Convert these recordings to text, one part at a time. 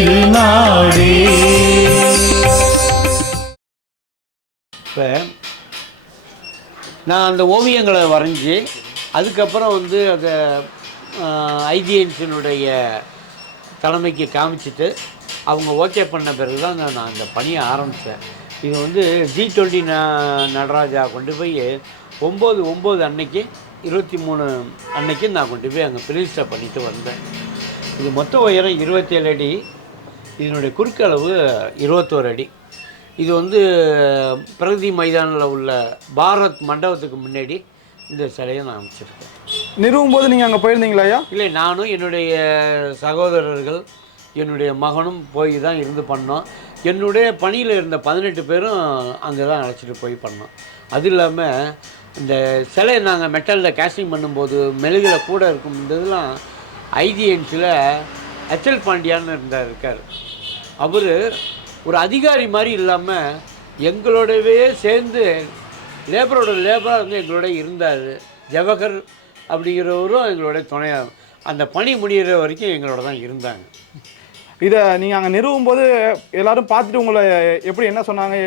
திருநாடே இப்போ நான் அந்த ஓவியங்களை வரைஞ்சி அதுக்கப்புறம் வந்து அதை ஐஜிஎன்ஸினுடைய தலைமைக்கு காமிச்சிட்டு அவங்க ஓகே பண்ண பிறகு தான் நான் அந்த பணியை ஆரம்பித்தேன் இது வந்து ஜி டுவெண்ட்டி ந நடராஜா கொண்டு போய் ஒம்பது ஒம்பது அன்னைக்கு இருபத்தி மூணு அன்னைக்கு நான் கொண்டு போய் அங்கே பிரதிஷ்டை பண்ணிட்டு வந்தேன். இது மொத்த உயரம் இருபத்தேழு அடி. இதனுடைய குறுக்களவு இருபத்தோரு அடி. இது வந்து பிரகதி மைதானில் உள்ள பாரத் மண்டபத்துக்கு முன்னாடி இந்த சிலையை நான் அமைச்சிருக்கேன். நிறுவும் போது நீங்கள் அங்கே போயிருந்தீங்களா ஐயா? இல்லை நானும் என்னுடைய சகோதரர்கள் என்னுடைய மகனும் போய் தான் இருந்து பண்ணோம். என்னுடைய பணியில் இருந்த பதினெட்டு பேரும் அங்கே தான் அழைச்சிட்டு போய் பண்ணோம். அது இல்லாமல் இந்த சிலையை நாங்கள் மெட்டலில் கேஸ்டிங் பண்ணும்போது மெழுகில் கூட இருக்கும் இதெல்லாம் ஐஜிஎன்ஸில் ஹெச்எல் பாண்டியான்னு இருந்தார் இருக்கார். அவர் ஒரு அதிகாரி மாதிரி இல்லாமல் எங்களோடவே சேர்ந்து லேபரோட லேபராக வந்து எங்களோட இருந்தார். ஜவஹர் அப்படிங்கிறவரும் எங்களோட துணையாக அந்த பணி முடிகிற வரைக்கும் எங்களோட தான் இருந்தாங்க. இதை நீங்கள் அங்கே நிறுவும் போது எல்லாரும் பார்த்துட்டு உங்களை எப்படி என்ன சொன்னாங்க?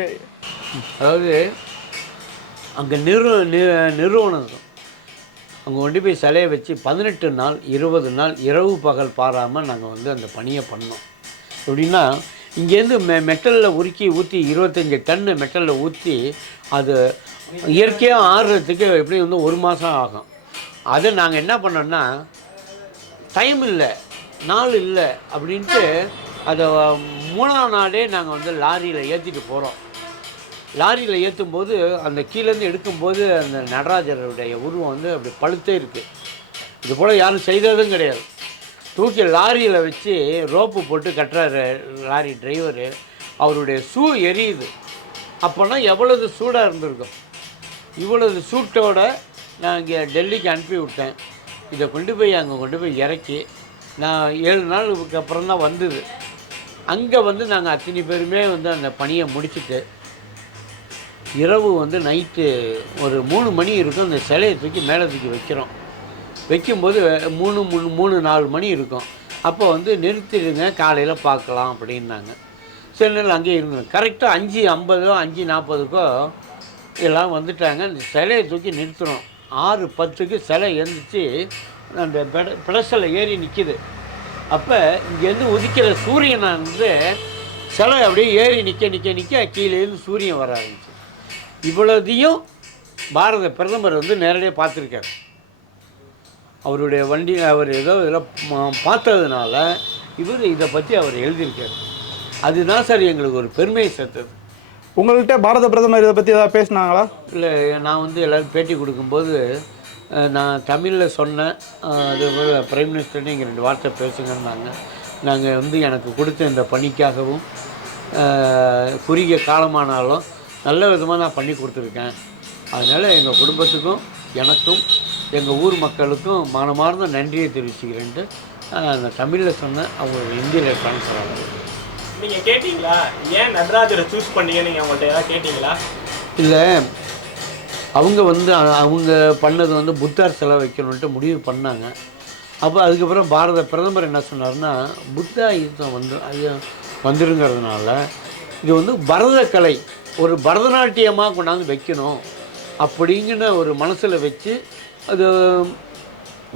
அதாவது அங்கே நிறு நிறுவனம். அங்கே கொண்டு போய் சிலையை வச்சு பதினெட்டு நாள் இருபது நாள் இரவு பகல் பாராமல் நாங்கள் வந்து அந்த பணியை பண்ணோம். எப்படின்னா இங்கேருந்து மெ மெட்டலில் உருக்கி ஊற்றி இருபத்தஞ்சி டன்னு மெட்டலில் ஊற்றி அது இயற்கையாக ஆடுறதுக்கு எப்படி வந்து ஒரு மாதம் ஆகும். அதை நாங்கள் என்ன பண்ணோன்னா டைம் இல்லை நாள் இல்லை அப்படின்ட்டு அதை மூணாம் நாளே நாங்கள் வந்து லாரியில் ஏற்றிட்டு போகிறோம் லாரியில் ஏற்றும் போது அந்த கீழேருந்து எடுக்கும்போது அந்த நடராஜருடைய உருவம் வந்து அப்படி பழுத்தே இருக்குது இது போல் யாரும் செய்ததும் கிடையாது. தூக்கி லாரியில் வச்சு ரோப்பு போட்டு கட்டுறாரு லாரி டிரைவரு. அவருடைய ஷூ எரியுது. அப்போனா எவ்வளவு சூடாக இருந்திருக்கும். இவ்வளவு சூட்டோட நான் இங்கே டெல்லிக்கு அனுப்பி விட்டேன். இதை கொண்டு போய் அங்கே கொண்டு போய் இறக்கி நான் ஏழு நாளுக்கு அப்புறம் தான் வந்தது. அங்கே வந்து நாங்கள் அத்தனை பேருமே வந்து அந்த பணியை முடிச்சுட்டு இரவு வந்து நைட்டு ஒரு மூணு மணி இருக்கும். அந்த சிலையை தூக்கி மேலே தூக்கி வைக்கிறோம். வைக்கும்போது மூணு மூணு மூணு நாலு மணி இருக்கும். அப்போ வந்து நிறுத்திடுங்க காலையில் பார்க்கலாம் அப்படின்னாங்க. சில நேரம் அங்கேயே இருந்தோம் கரெக்டாக அஞ்சு ஐம்பதோ அஞ்சு நாற்பதுக்கோ எல்லாம் வந்துட்டாங்க. அந்த சிலையை தூக்கி நிறுத்தணும் ஆறு பத்துக்கு சிலை எழுந்துச்சு அந்த பெட பிளஸில் ஏறி நிற்கிது அப்போ இங்கேருந்து உதிக்கிற சூரியனை வந்து சிலை அப்படியே ஏறி நிற்க நிற்க நிற்க கீழேருந்து சூரியன் வர ஆரம்பிச்சு. இவ்வளோதையும் பாரத பிரதமர் வந்து நேரடியாக பார்த்துருக்காரு. அவருடைய வண்டி அவர் ஏதோ இதில் பார்த்ததுனால இவர் இதை பற்றி அவர் எழுதியிருக்காரு. அதுதான் சார் எங்களுக்கு ஒரு பெருமையை சேர்த்தது. உங்கள்கிட்ட பாரத பிரதமர் இதை பற்றி ஏதாவது பேசினாங்களா? இல்லை நான் வந்து எல்லோரும் பேட்டி கொடுக்கும்போது நான் தமிழில் சொன்னேன். அது பிரைம் மினிஸ்டர்னு இங்கே ரெண்டு வார்த்தை பேசுங்கன்னாங்க. நாங்கள் வந்து எனக்கு கொடுத்த இந்த பணிக்காகவும் குறுகிய காலமானாலும் நல்ல விதமாக நான் பண்ணி கொடுத்துருக்கேன். அதனால் எங்கள் குடும்பத்துக்கும் எனக்கும் எங்கள் ஊர் மக்களுக்கும் மனமார்ந்த நன்றியை தெரிவிச்சுக்கிறேன்ட்டு அஹ், நான் தமிழில் சொன்னேன் அவங்க ஹிந்தியில் ட்ரான்ஸ்ஃபர் ஆகுது நீங்க கேட்டீங்களா? ஏன் நடராஜரை சூஸ் பண்ணீங்க? நீங்க அவங்கள்ட்ட ஏதாவது கேட்டீங்களா? இல்லை அவங்க வந்து அவங்க பண்ணது வந்து புத்தார் சிலை வைக்கணுன்ட்டு முடிவு பண்ணாங்க. அப்போ அதுக்கப்புறம் பாரத பிரதமர் என்ன சொன்னார்னா புத்தா யுத்தம் வந்து அது வந்துருங்கிறதுனால இது வந்து பரதக்கலை ஒரு பரதநாட்டியமாக கொண்டாந்து வைக்கணும் அப்படிங்கிற ஒரு மனசில் வச்சு அது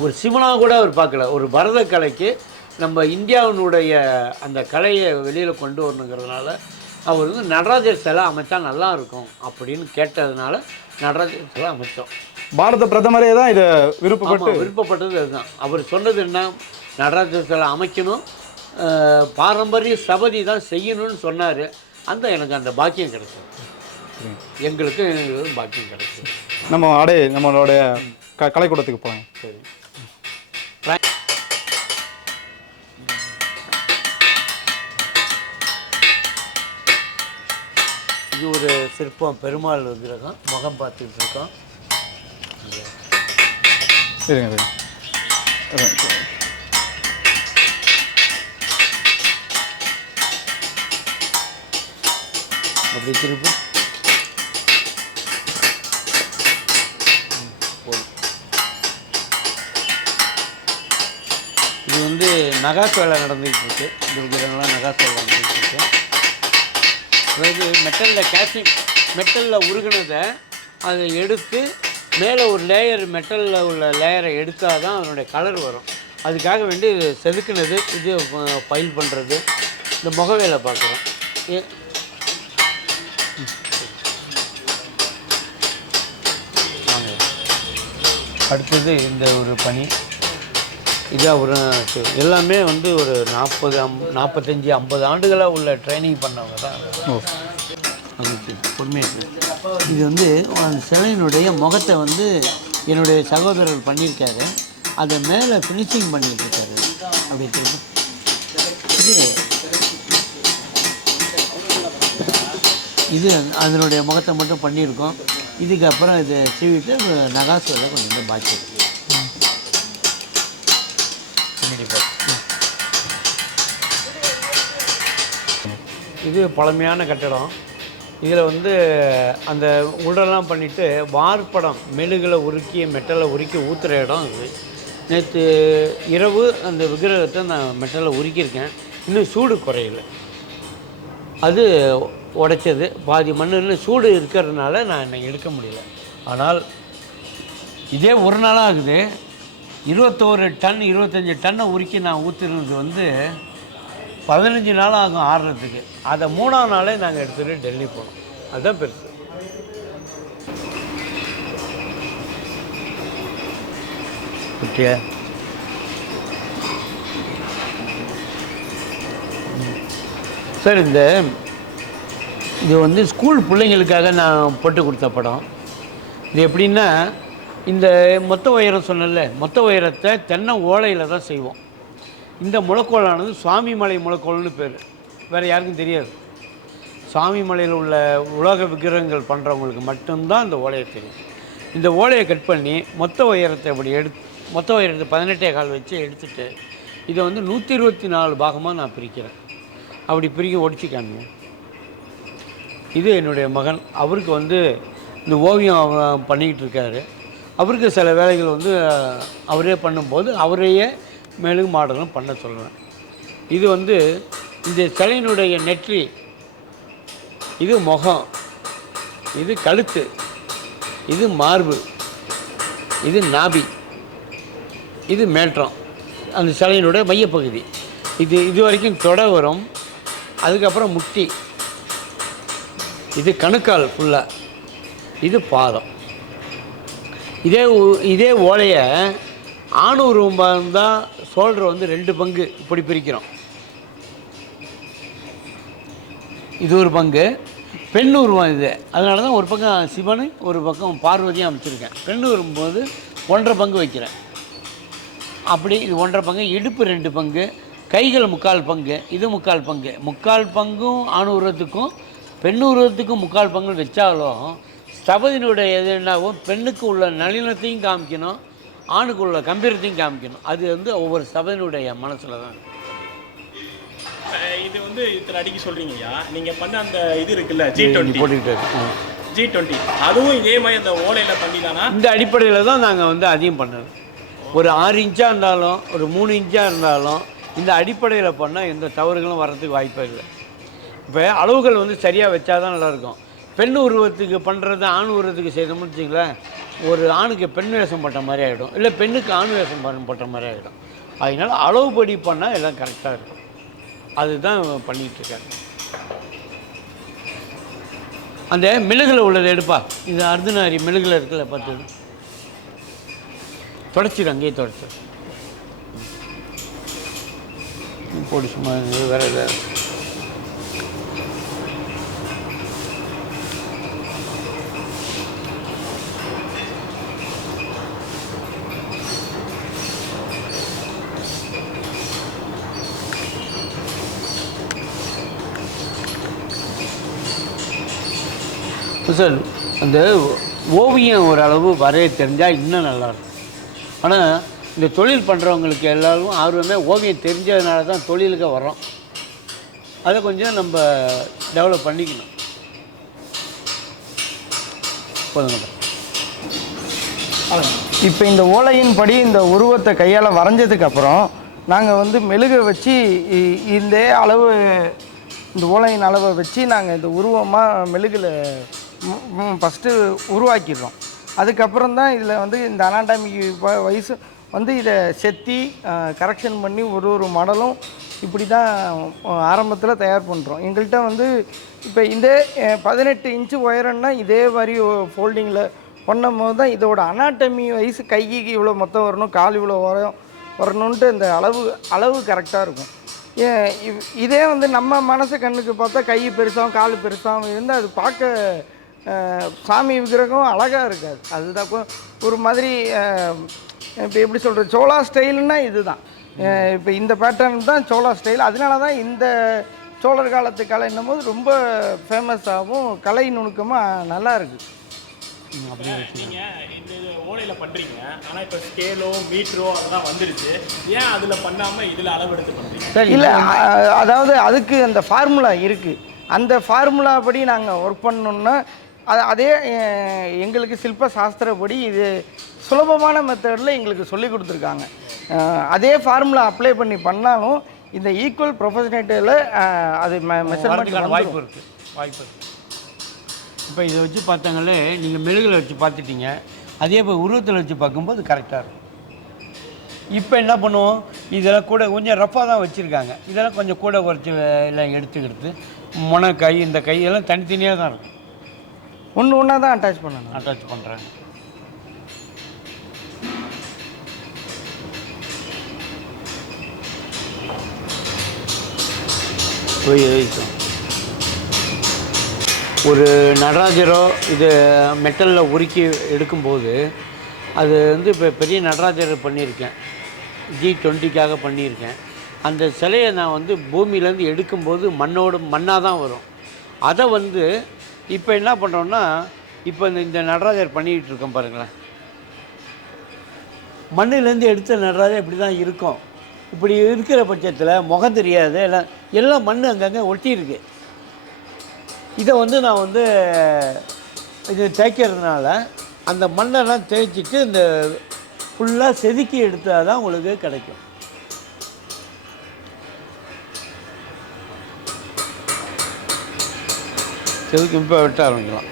ஒரு சிவனாக கூட அவர் பார்க்கல. ஒரு பரதக்கலைக்கு நம்ம இந்தியாவினுடைய அந்த கலையை வெளியில் கொண்டு வரணுங்கிறதுனால அவர் வந்து நடராஜர் சிலை அமைச்சா நல்லா இருக்கும் அப்படின்னு கேட்டதுனால நடராஜர் சிலை அமைச்சோம். பாரத பிரதமரே தான் இதை விருப்பப்பட்டு விருப்பப்பட்டது அதுதான். அவர் சொன்னது என்ன? நடராஜர் சிலை அமைக்கணும். பாரம்பரிய சபதி தான் செய்யணும்னு சொன்னார். அந்த எனக்கு அந்த பாக்கியம் கிடைச்சது. எங்களுக்கு பாக்கியம் கிடைச்சது. நம்ம அடே நம்மளுடைய க கலைக்கூடத்துக்கு போங்க சரி. இது ஒரு சிற்பம் பெருமாள் விக்கிரகம் முகம் பார்த்துட்டு இருக்கோம். சரிங்க சரி அப்படி திருப்பி. இது வந்து நகாஸ் வேலை நடந்துகிட்ருக்கு. இருக்கு இந்த நகாஸ் வேலை நடந்துகிட்டு அதாவது மெட்டலில் கேசிங் மெட்டலில் உருகினதை அதை எடுத்து மேலே ஒரு லேயர் மெட்டலில் உள்ள லேயரை எடுத்தால் தான் அதனுடைய கலர் வரும். அதுக்காக வேண்டி இது செதுக்குனது இது ஃபைல் பண்ணுறது இந்த முக வேலை பார்க்குறோம். அடுத்தது இந்த ஒரு பணி. இதாக ஒரு எல்லாமே வந்து ஒரு நாற்பது அம் நாற்பத்தஞ்சி ஐம்பது ஆண்டுகளாக உள்ள ட்ரைனிங் பண்ணவங்க தான். பொறுமையாக இது வந்து அந்த சிலையினுடைய முகத்தை வந்து என்னுடைய சகோதரர் பண்ணியிருக்காரு. அதை மேலே ஃபினிஷிங் பண்ணிட்டு இருக்காரு. அப்படி இது இது அதனுடைய முகத்தை மட்டும் பண்ணியிருக்கோம். இதுக்கப்புறம் இதை சீவிட்டு நகாசுவில் கொஞ்சம் பாக்கி. இருக்கு. இது பழமையான கட்டடம். இதில் வந்து அந்த உடலாம் பண்ணிவிட்டு வார்ப்படம் மெழுகில் உருக்கி மெட்டலை உருக்கி ஊற்றுற இடம் இது. நேற்று இரவு அந்த விக்கிரகத்தை நான் மெட்டலை உருக்கியிருக்கேன். இன்னும் சூடு குறையல. அது உடைச்சது. பாதி மண்ணில் சூடு இருக்கிறதுனால நான் என்னை எடுக்க முடியல. ஆனால் இதே ஒரு நாளாக ஆகுது இருபத்தோரு டன் இருபத்தஞ்சி டன்னை உருக்கி நான் ஊற்றுறது வந்து பதினஞ்சு நாள் ஆகும் ஆடுறதுக்கு. அதை மூணாவது நாளே நாங்கள் எடுத்துகிட்டு டெல்லி போனோம். அதுதான் பெருசு. குட்டியா. சார் இந்த இது வந்து ஸ்கூல் பிள்ளைங்களுக்காக நான் போட்டு கொடுத்த படம். இது எப்படின்னா இந்த மொத்த உயரம் சொன்னல மொத்த உயரத்தை தென்னை ஓலையில் தான் செய்வோம். இந்த முளக்கோலானது சுவாமி மலை முளக்கோள்னு பேர். வேறு யாருக்கும் தெரியாது. சுவாமி மலையில் உள்ள உலக விக்கிரகங்கள் பண்ணுறவங்களுக்கு மட்டும்தான் இந்த ஓலையை தெரியும். இந்த ஓலையை கட் பண்ணி மொத்த உயரத்தை அப்படி எடுத்து மொத்த உயரத்தை பதினெட்டே கால் வச்சு எடுத்துட்டு இதை வந்து நூற்றி இருபத்தி நாலு பாகமாக நான் பிரிக்கிறேன். அப்படி பிரிக்க ஒடிச்சு இது என்னுடைய மகன். அவருக்கு வந்து இந்த ஓவியம் பண்ணிக்கிட்டு இருக்காரு. அவருக்கு சில வேலைகள் வந்து அவரே பண்ணும்போது அவரையே மேலும் மாடலும் பண்ண சொல்லுவேன். இது வந்து இந்த சிலையினுடைய நெற்றி இது முகம் இது கழுத்து இது மார்பு இது நாபி இது மேற்றம் அந்த சிலையினுடைய மையப்பகுதி. இது இது வரைக்கும் தொடை வரும் அதுக்கப்புறம் முட்டி இது கணுக்கால் ஃபுல்லாக இது பாதம். இதே இதே ஓலையை ஆண் தான் சோழர் வந்து ரெண்டு பங்கு இப்படி பிரிக்கிறோம். இது ஒரு பங்கு பெண் உருவம் இது. அதனால தான் ஒரு பக்கம் சிவனு ஒரு பக்கம் பார்வதியும் அமைச்சிருக்கேன். பெண் வரும்போது ஒன்றரை பங்கு வைக்கிறேன். அப்படி இது ஒன்றரை பங்கு இடுப்பு ரெண்டு பங்கு கைகள் முக்கால் பங்கு இது முக்கால் பங்கு. முக்கால் பங்கும் ஆண் உருவத்துக்கும் பெண் உருவத்துக்கும் முக்கால் பங்கு வச்சாலும் ஸ்தபதியினுடைய எது என்னாகும் பெண்ணுக்கு உள்ள நளினத்தையும் காமிக்கணும் ஆணுக்கு உள்ள கம்பீரத்தையும் காமிக்கணும். அது வந்து ஒவ்வொரு ஸ்தபதியினுடைய மனசில் தான் இது வந்து இத்தனை அடிக்க சொல்றீங்கய்யா நீங்க பண்ண அந்த இது இருக்குல்ல ஜி டுவெண்ட்டி போட்டுக்கிட்டு. ஜி டுவெண்ட்டி அதுவும் இதே மாதிரி அந்த ஓலையில பண்ணி தானா இந்த அடிப்படையில் தான் நாங்கள் வந்து அதிகம் பண்ணது. ஒரு ஆறு இன்ச்சாக இருந்தாலும் ஒரு மூணு இன்ச்சாக இருந்தாலும் இந்த அடிப்படையில் பண்ணால் எந்த தவறுகளும் வர்றதுக்கு வாய்ப்பே இல்லை. இப்போ அளவுகள் வந்து சரியாக வச்சா தான் நல்லாயிருக்கும் பெண் உருவத்துக்கு பண்ணுறது ஆண் உருவத்துக்கு செய்தோம்னு வச்சுங்களேன் ஒரு ஆணுக்கு பெண் வேஷம் போட்ட மாதிரி ஆகிடும் இல்லை பெண்ணுக்கு ஆண் வேஷம் பண்ண போட்ட மாதிரி ஆகிடும் அதனால் அளவுபடி பண்ணால் எல்லாம் கரெக்டாக இருக்கும். அதுதான் பண்ணிகிட்டு இருக்காங்க அந்த மிளகில் உள்ளதை எடுப்பா. இது அர்த்தநாரி மெழுகில் இருக்கல பார்த்து. தொடச்சிடும் அங்கேயே தொடச்சிடும் போடு சும்மா வேறு சார் அந்த ஓவியம் ஓரளவு வரைய தெரிஞ்சால் இன்னும் நல்லாயிருக்கும். ஆனால் இந்த தொழில் பண்ணுறவங்களுக்கு எல்லாரும் ஆர்வமே ஓவியம் தெரிஞ்சதுனால தான் தொழிலுக்கு வரோம் அதை கொஞ்சம் நம்ம டெவலப் பண்ணிக்கணும். போதுங்க இப்போ இந்த ஓலையின் படி இந்த உருவத்தை கையால் வரைஞ்சதுக்கு அப்புறம் நாங்கள் வந்து மெழுகை வச்சு இ- இந்த அளவு இந்த ஓலையின் அளவை வச்சு நாங்கள் இந்த உருவமாக மெழுகில் ஃபஸ்ட்டு உருவாக்கிடுறோம். அதுக்கப்புறம் தான் இதில் வந்து இந்த அனாட்டாமிக்கு வயசு வந்து இதை செத்தி கரெக்ஷன் பண்ணி ஒரு ஒரு மாடலும் இப்படி தான் ஆரம்பத்தில் தயார் பண்ணுறோம் எங்கள்கிட்ட வந்து இப்போ இந்த பதினெட்டு இன்ச்சு உயரம்னா இதே மாதிரி ஃபோல்டிங்கில் பண்ணும்போது தான் இதோட அனாட்டமி வயசு கைக்கு இவ்வளோ மொத்தம் வரணும் கால் இவ்வளோ வரும் வரணுன்ட்டு இந்த அளவு அளவு கரெக்டாக இருக்கும். இதே வந்து நம்ம மனசு கண்ணுக்கு பார்த்தா கை பெருசாகவும் கால் பெருசாகவும் இருந்தால் அது பார்க்க சாமி விக்கிரகம் அழகாக இருக்காது. அதுதான் ஒரு மாதிரி இப்போ எப்படி சொல்கிறது சோளா ஸ்டைல்னா இதுதான். இப்போ இந்த பேட்டர்ன் தான் சோளா ஸ்டைல் அதனால தான் இந்த சோழர் காலத்து கலைன்னும் போது ரொம்ப ஃபேமஸாகவும் கலை நுணுக்கமாக நல்லா இருக்குது நீங்க இந்த இது ஓலையில பண்றீங்க. ஆனா இப்ப ஸ்கேலோ மீட்டரோ அதெல்லாம் வந்துடுச்சு ஏன் அதுல பண்ணாம இதுல அளவெடுத்து பண்றீங்க? சரி இல்லை அதாவது அதுக்கு அந்த ஃபார்முலா இருக்குது அந்த ஃபார்முலா படி நாங்கள் ஒர்க் பண்ணோம்னா அது அதே எங்களுக்கு சில்ப சாஸ்திரப்படி இது சுலபமான மெத்தடில் எங்களுக்கு சொல்லி கொடுத்துருக்காங்க. அதே ஃபார்முலா அப்ளை பண்ணி பண்ணாலும் இந்த ஈக்குவல் ப்ரொஃபஷனேட்டில் அது மெஷர்மெண்ட் வரதுக்கான வாய்ப்பு இருக்குது வாய்ப்பு இருக்குது இப்போ இதை வச்சு பார்த்தாங்களே நீங்கள் மெழுகில் வச்சு பார்த்துட்டீங்க. அதே போய் உருவத்தில் வச்சு பார்க்கும்போது கரெக்டாக இருக்கும். இப்போ என்ன பண்ணுவோம்? இதெல்லாம் கூட கொஞ்சம் ரஃப்பாக தான் வச்சுருக்காங்க. இதெல்லாம் கொஞ்சம் கூட குறைச்சி எல்லாம் எடுத்துக்கிட்டு முனை கை இந்த கையெல்லாம் தனித்தனியாக தான் இருக்கும். ஒன்று ஒன்றா தான் அட்டாச் பண்ணணும். அட்டாச் பண்ணுறேன் ஒரு நடராஜரோ இது மெட்டலில் உருக்கி எடுக்கும்போது அது வந்து இப்போ பெரிய நடராஜர் பண்ணியிருக்கேன். ஜி டுவெண்ட்டிக்காக பண்ணியிருக்கேன். அந்த சிலையை நான் வந்து பூமியிலேருந்து எடுக்கும்போது மண்ணோடு மண்ணாக தான் வரும். அதை வந்து இப்போ என்ன பண்ணுறோன்னா இப்போ இந்த இந்த நடராஜர் பண்ணிக்கிட்டு இருக்கோம் பாருங்களேன். மண்ணிலேருந்து எடுத்த நடராஜர் இப்படி தான் இருக்கும். இப்படி இருக்கிற பட்சத்தில் முகம் தெரியாது எல்லாம் எல்லாம் மண் அங்கங்கே ஒட்டியிருக்கு. இதை வந்து நான் வந்து இது தேய்க்கிறதுனால அந்த மண்ணெல்லாம் தேய்ச்சிட்டு இந்த ஃபுல்லாக செதுக்கி எடுத்தால் தான் உங்களுக்கு கிடைக்கும். செதுக்கு இப்போ வெட்ட ஆரம்பிக்கலாம்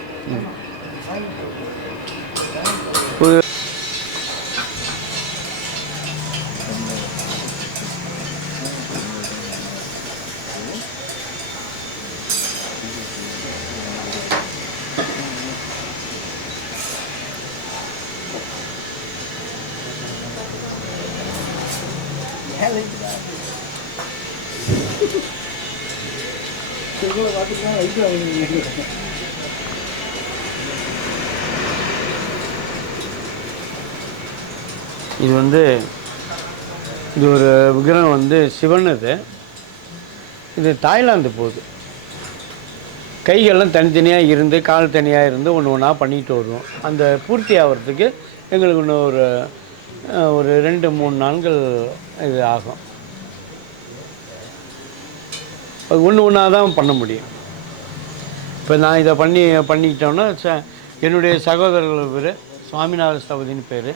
இது வந்து இது ஒரு விக்கிரகம் வந்து சிவன் இது இது தாய்லாந்து போகுது. கைகள்லாம் தனித்தனியாக இருந்து கால் தனியாக இருந்து ஒன்று ஒன்றா பண்ணிட்டு வருவோம். அந்த பூர்த்தி ஆகிறதுக்கு எங்களுக்கு இன்னும் ஒரு ஒரு ரெண்டு மூணு நாள்கள் இது ஆகும். அது ஒன்று ஒன்றா தான் பண்ண முடியும். இப்போ நான் இதை பண்ணி பண்ணிக்கிட்டோன்னா ச என்னுடைய சகோதரர்கள் பேர் சுவாமிநாத ஸ்தபதின்னு பேர்.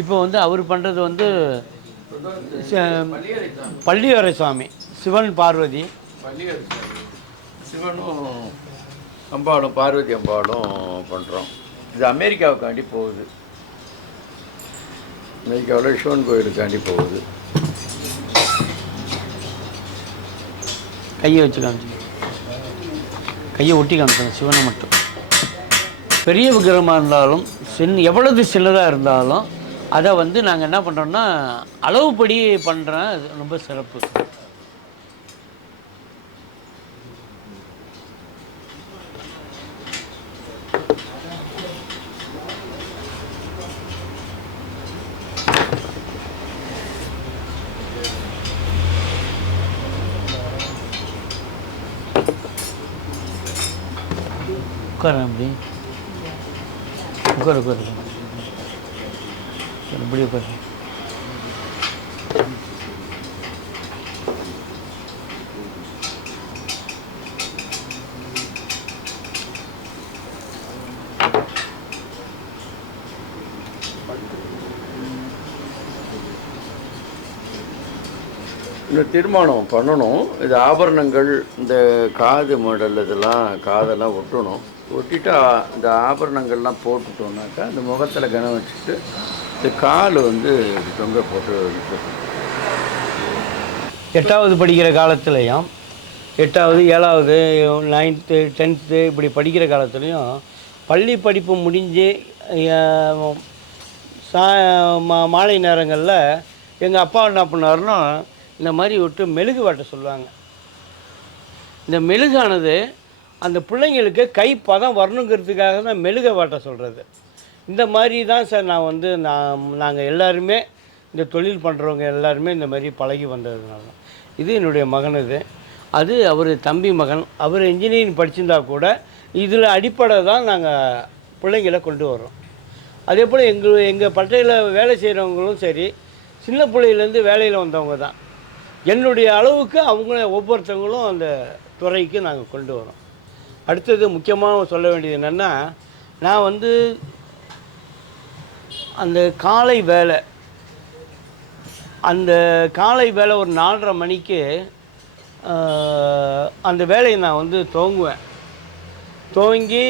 இப்போ வந்து அவர் பண்ணுறது வந்து பள்ளியறை சுவாமி சிவன் பார்வதி. சிவனும் அம்பாளும் பார்வதி அம்பாளும் பண்ணுறோம் இது அமெரிக்காவுக்காண்டி போகுது. அமெரிக்காவில் சிவன் கோயிலுக்காண்டி போகுது. கையை வச்சு காமிச்சு. கையை ஒட்டி காமிச்சேன் சிவனை மட்டும். பெரிய விக்கிரமாக இருந்தாலும் சின் எவ்வளவு சின்னதாக இருந்தாலும் அதை வந்து நாங்கள் என்ன பண்ணுறோம்னா அளவுப்படி பண்ணுறேன் அது ரொம்ப சிறப்பு. உட்கார அப்படி. உட்காரு உட்கார். சரி, இப்படி உட்காரு. இந்த தீர்மானம் பண்ணணும். இது ஆபரணங்கள் இந்த காது மாடல் இதெல்லாம் காதெல்லாம் ஒட்டணும். ஒட்டிட்டு இந்த ஆபரணங்கள்லாம் போட்டுட்டோம்னாக்கா இந்த முகத்தில் கனம் வச்சுட்டு இந்த கால் வந்து தொங்க போட்டு எட்டாவது படிக்கிற காலத்துலேயும் எட்டாவது ஏழாவது நைன்த்து டென்த்து இப்படி படிக்கிற காலத்துலேயும் பள்ளி படிப்பு முடிஞ்சு சா மா- மாலை நேரங்களில் எங்கள் அப்பா என்ன பண்ணாருன்னா இந்த மாதிரி விட்டு மெழுகு வாட்ட சொல்லுவாங்க. இந்த மெழுகானது அந்த பிள்ளைங்களுக்கு கை பதம் வரணுங்கிறதுக்காக தான் மெழுக வாட்ட சொல்கிறது இந்த மாதிரி தான் சார் நான் வந்து நான் நாங்கள் எல்லாருமே இந்த தொழில் பண்ணுறவங்க எல்லாருமே இந்த மாதிரி பழகி வந்ததுனால இது என்னுடைய மகன் இது. அது அவர் தம்பி மகன். அவர் இன்ஜினியரிங் படிச்சிருந்தா கூட இதில் அடிப்படை தான் நாங்கள் பிள்ளைங்களை கொண்டு வரோம் அதே போல் எங்கள் எங்கள் பட்டையில் வேலை செய்கிறவங்களும் சரி சின்ன பிள்ளையிலேருந்து வேலையில் வந்தவங்க தான். என்னுடைய அளவுக்கு அவங்க ஒவ்வொருத்தவங்களும் அந்த துறைக்கு நாங்கள் கொண்டு வரோம் அடுத்தது முக்கியமாக சொல்ல வேண்டியது என்னென்னா நான் வந்து அந்த காலை வேலை அந்த காலை வேலை ஒரு நாலரை மணிக்கு அந்த வேலையை நான் வந்து துவங்குவேன். துவங்கி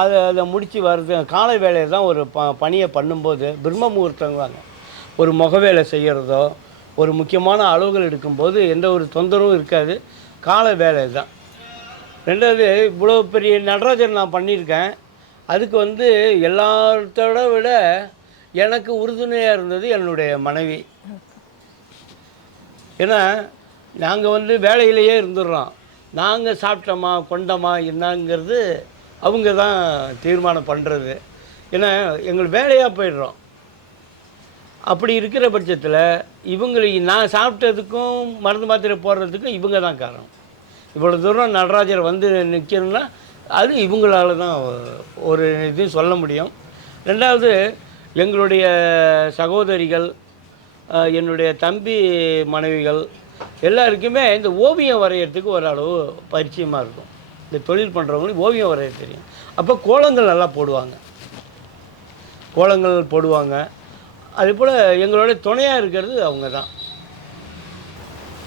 அதை அதை முடித்து வர்றது காலை வேலையை தான் ஒரு ப பணியை பண்ணும்போது பிரம்ம முகூர்த்தங்குவாங்க ஒரு முக வேலை செய்கிறதோ ஒரு முக்கியமான அளவுகள் எடுக்கும்போது எந்த ஒரு தொந்தரவும் இருக்காது. காலை வேலை தான். ரெண்டாவது இவ்வளோ பெரிய நடராஜன் நான் பண்ணியிருக்கேன். அதுக்கு வந்து எல்லாத்தோட விட எனக்கு உறுதுணையாக இருந்தது என்னுடைய மனைவி. ஏன்னா நாங்கள் வந்து வேலையிலேயே இருந்துடுறோம். நாங்கள் சாப்பிட்டோமா கொண்டோமா என்னங்கிறது அவங்க தான் தீர்மானம் பண்ணுறது ஏன்னா எங்கள் வேலையாக போயிடுறோம். அப்படி இருக்கிற பட்சத்தில் இவங்களுக்கு நான் சாப்பிட்டதுக்கும் மருந்து மாத்திரை போடுறதுக்கும் இவங்க தான் காரணம். இவ்வளோ தூரம் நடராஜர் வந்து நிற்கணும்னா அது இவங்களால தான் ஒரு இது சொல்ல முடியும். ரெண்டாவது எங்களுடைய சகோதரிகள் என்னுடைய தம்பி மனைவிகள் எல்லாருக்குமே இந்த ஓவியம் வரைகிறதுக்கு ஓரளவு பரிச்சயமாக இருக்கும். இந்த தொழில் பண்ணுறவங்களுக்கு ஓவியம் வரைய தெரியும். அப்போ கோலங்கள் நல்லா போடுவாங்க. கோலங்கள் போடுவாங்க. அதே போல் எங்களோட துணையாக இருக்கிறது அவங்க தான்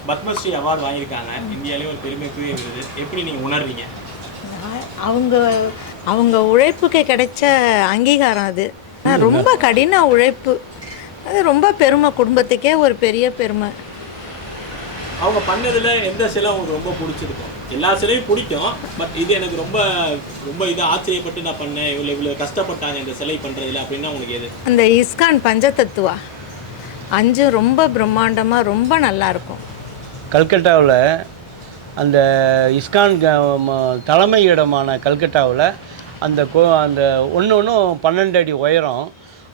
பத்மஸ்ரீ அவார்டு வாங்கியிருக்காங்க. இந்தியாவிலேயே ஒரு பெருமைக்குரிய விருது. எப்படி நீங்கள் உணர்றீங்க? அவங்க அவங்க உழைப்புக்கு கிடைச்ச அங்கீகாரம் அது. ரொம்ப கடின உழைப்பு. அது ரொம்ப பெருமை. குடும்பத்துக்கே ஒரு பெரிய பெருமை. அவங்க பண்ணதுல எந்த சிலை உங்களுக்கு ரொம்ப பிடிச்சிருக்கும்? எல்லா சிலையும் பிடிக்கும். பட் இது எனக்கு ரொம்ப ரொம்ப இது ஆச்சரியப்பட்டு நான் பண்ணேன். இவ்வளோ இவ்வளோ கஷ்டப்பட்டாங்க இந்த சிலை பண்ணுறதுல அப்படின்னா உங்களுக்கு எது? அந்த இஸ்கான் பஞ்சதத்துவா? அஞ்சும் ரொம்ப பிரம்மாண்டமாக ரொம்ப நல்லா இருக்கும். கல்கட்டாவில் அந்த இஸ்கான் தலைமை இடமான கல்கட்டாவில் அந்த கோ அந்த ஒன்று ஒன்றும் பன்னெண்டு அடி உயரம்.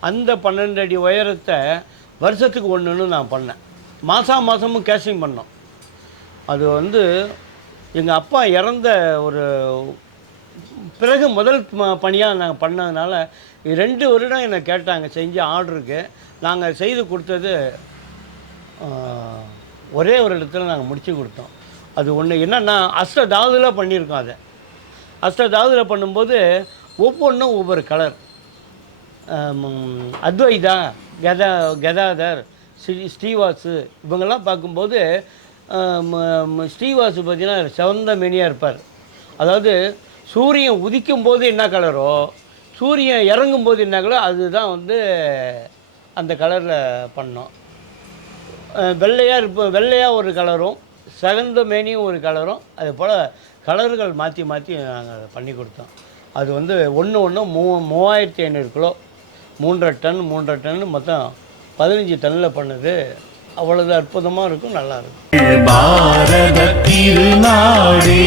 அந்த பன்னெண்டு அடி உயரத்தை வருஷத்துக்கு ஒன்று ஒன்று நான் பண்ணேன். மாதம் மாதமும் கேஷிங் பண்ணோம். அது வந்து எங்கள் அப்பா இறந்த ஒரு பிறகு முதல் பணியாக நாங்கள் பண்ணதுனால ரெண்டு வருடம் என்னை கேட்டாங்க செஞ்ச ஆர்டருக்கு நாங்கள் செய்து கொடுத்தது ஒரே ஒரு இடத்துல நாங்கள் முடிச்சு கொடுத்தோம். அது ஒன்று என்னென்னா அஷ்டதாதுல பண்ணியிருக்கோம் அதை. அஷ்டதாதுல பண்ணும்போது ஒவ்வொன்றும் ஒவ்வொரு கலர் அத்வைதா கதா கதாதர் ஸ்ரீ ஸ்ரீவாசு இவங்கெல்லாம் பார்க்கும்போது ஸ்ரீவாசு பார்த்தீங்கன்னா சிவந்த மேனியாக இருப்பார். அதாவது சூரியன் உதிக்கும் போது என்ன கலரோ சூரியன் இறங்கும் போது என்ன கலரோ அதுதான் வந்து அந்த கலரில் பண்ணோம். வெள்ளையாக இருப்ப வெள்ளையாக ஒரு கலரும் சகந்த மேனியும் ஒரு கலரும் அது போல் கலர்கள் மாற்றி மாற்றி நாங்கள் பண்ணி கொடுத்தோம். அது வந்து ஒன்று ஒன்று மூ மூவாயிரத்தி ஐநூறு கிலோ மூன்றரை டன் மூன்றரை டன் மொத்தம் பதினஞ்சு டன்னில் பண்ணது. அவ்வளவு அற்புதமாக இருக்கும் நல்லா இருக்கும். பாரத திருநாடே.